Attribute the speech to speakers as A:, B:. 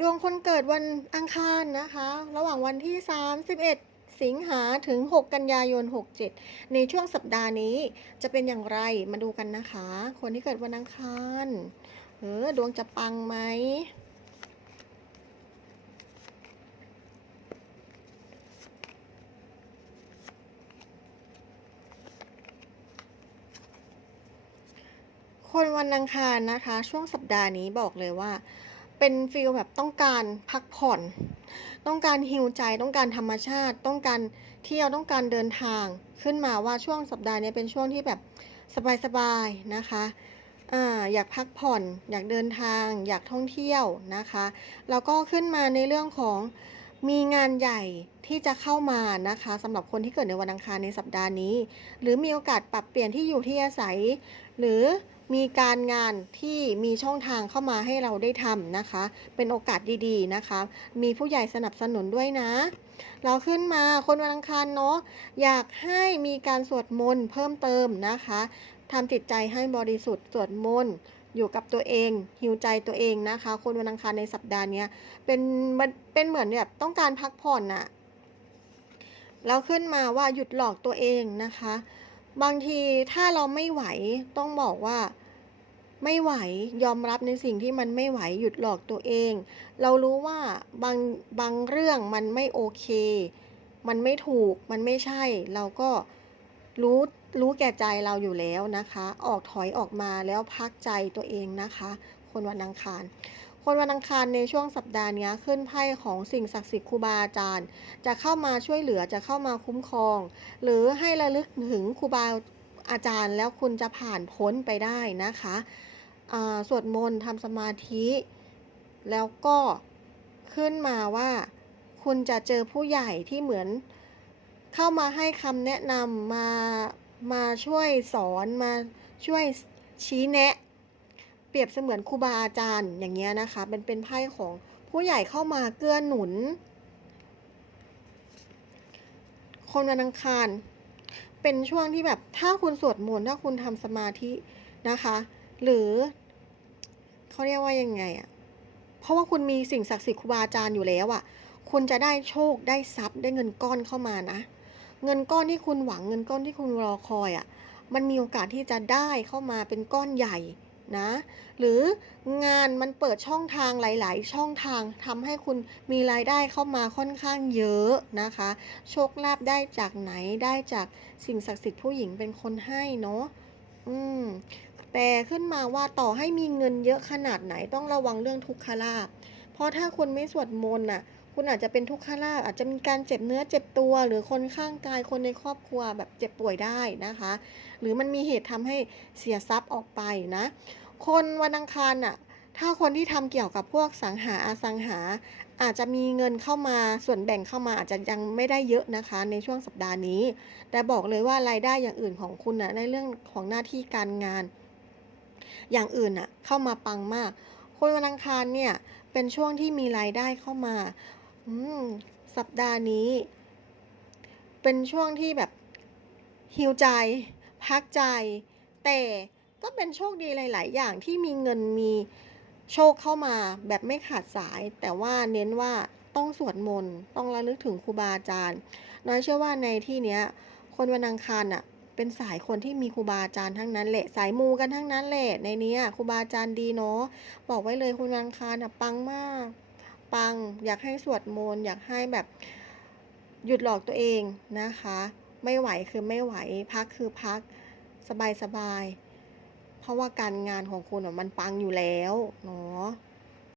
A: ดวงคนเกิดวันอังคารนะคะ ระหว่างวันที่ 31 สิงหาถึง 6 กันยายน 67 ในช่วงสัปดาห์นี้จะเป็นอย่างไรมาดูกันนะคะ คนที่เกิดวันอังคารเออดวงจะปังไหมคนวันอังคารนะคะ ช่วงสัปดาห์นี้บอกเลยว่า เป็นฟีลแบบต้องการพักผ่อน ต้องการฮิวใจ ต้องการธรรมชาติ ต้องการเที่ยว ต้องการเดินทาง ขึ้นมาว่าช่วงสัปดาห์นี้เป็นช่วงที่แบบสบายๆนะคะอ่าอยากพักผ่อน อยากเดินทาง อยากท่องเที่ยวนะคะ แล้วก็ขึ้นมาในเรื่องของมีงานใหญ่ที่จะเข้ามานะคะสำหรับคนที่เกิดในวันอังคารในสัปดาห์นี้ หรือมีโอกาสปรับเปลี่ยนที่อยู่ที่อาศัย หรือ มีการงานที่มีช่องทางเข้ามาให้เราได้ทำนะคะ เป็นโอกาสดีๆนะคะ มีผู้ใหญ่สนับสนุนด้วยนะ เราขึ้นมาคนวันอังคารเนาะอยากให้มีการสวดมนต์เพิ่มเติมนะคะทำจิตใจให้บริสุทธิ์สวดมนต์อยู่กับตัวเองหิวใจตัวเองนะคะ คนวันอังคารในสัปดาห์นี้เป็นเป็นเหมือนแบบต้องการพักผ่อนน่ะแล้วขึ้นมาว่าหยุดหลอกตัวเองนะคะ บางทีถ้าเราไม่ไหวต้องบอกว่าไม่ไหวยอมรับในสิ่งที่มันไม่ไหวหยุดหลอกตัวเอง เรารู้ว่าบางบางเรื่องมันไม่โอเค มันไม่ถูกมันไม่ใช่ เราก็รู้รู้แก่ใจเราอยู่แล้วนะคะ ออกถอยออกมาแล้วพักใจตัวเองนะคะ คนวันอังคาร คนวันอังคารในช่วงสัปดาห์นี้ขึ้นไพ่ของสิ่งศักดิ์สิทธิ์ครูบาอาจารย์ จะเข้ามาช่วยเหลือจะเข้ามาคุ้มครอง หรือให้ระลึกถึงครูบาอาจารย์แล้วคุณจะผ่านพ้นไปได้นะคะสวดมนต์ทำสมาธิ แล้วก็ขึ้นมาว่าคุณจะเจอผู้ใหญ่ที่เหมือนเข้ามาให้คำแนะนำมามาช่วยสอนมาช่วยชี้แนะ ปรียบเสมือนครูบาอาจารย์อย่างเงี้ยนะคะเป็นเป็นไพ่ของผู้ใหญ่เข้ามาเกื้อหนุน คนวันอังคาร เป็นช่วงที่แบบถ้าคุณสวดมนต์ถ้าคุณทำสมาธินะคะ หรือเขาเรียกว่ายังไงอะเพราะว่าคุณมีสิ่งศักดิ์สิทธิ์ครูบาอาจารย์อยู่แล้วอะคุณจะได้โชคได้ทรัพย์ได้เงินก้อนเข้ามานะ เงินก้อนที่คุณหวังเงินก้อนที่คุณรอคอยอะมันมีโอกาสที่จะได้เข้ามาเป็นก้อนใหญ่ นะ หรืองานมันเปิดช่องทางหลาย ๆ ช่องทางทำให้คุณมีรายได้เข้ามาค่อนข้างเยอะนะคะ โชคลาภได้จากไหนได้จากสิ่งศักดิ์สิทธิ์ผู้หญิงเป็นคนให้เนาะอืมแต่ขึ้นมาว่าต่อให้มีเงินเยอะขนาดไหนต้องระวังเรื่องทุกขลาภเพราะถ้าคุณไม่สวดมนต์น่ะ คุณอาจจะเป็นทุกขลาภอาจจะมีการเจ็บเนื้อเจ็บตัว หรือคนข้างกายคนในครอบครัวแบบเจ็บป่วยได้นะคะ หรือมันมีเหตุทำให้เสียทรัพย์ออกไปนะ คนวันอังคารน่ะถ้าคนที่ทำเกี่ยวกับพวกสังหาอาสังหา อาจจะมีเงินเข้ามาส่วนแบ่งเข้ามาอาจจะยังไม่ได้เยอะนะคะ ในช่วงสัปดาห์นี้ แต่บอกเลยว่ารายได้อย่างอื่นของคุณนะในเรื่องของหน้าที่การงาน อย่างอื่นน่ะเข้ามาปังมาก คนวันอังคารเนี่ยเป็นช่วงที่มีรายได้เข้ามา สัปดาห์นี้ เป็นช่วงที่แบบฮิวใจ พักใจ แต่ก็เป็นโชคดีหลาย ๆ อย่างที่มีเงินมีโชคเข้ามาแบบไม่ขาดสาย แต่ว่าเน้นว่าต้องสวดมนต์ต้องระลึกถึงครูบาอาจารย์น้อยเชื่อว่าในที่เนี้ย คนวันอังคารน่ะ เป็นสายคนที่มีครูบาอาจารย์ทั้งนั้นแหละสายมูกันทั้งนั้นแหละในนี้ครูบาอาจารย์ดีเนาะบอกไว้เลยคุณวันอังคารน่ะปังมาก ปัง อยากให้สวดมนต์อยากให้แบบหยุดหลอกตัวเองนะคะ ไม่ไหวคือไม่ไหวพักคือพักสบายสบายๆเพราะว่าการงานของคุณมันปังอยู่แล้วเนาะ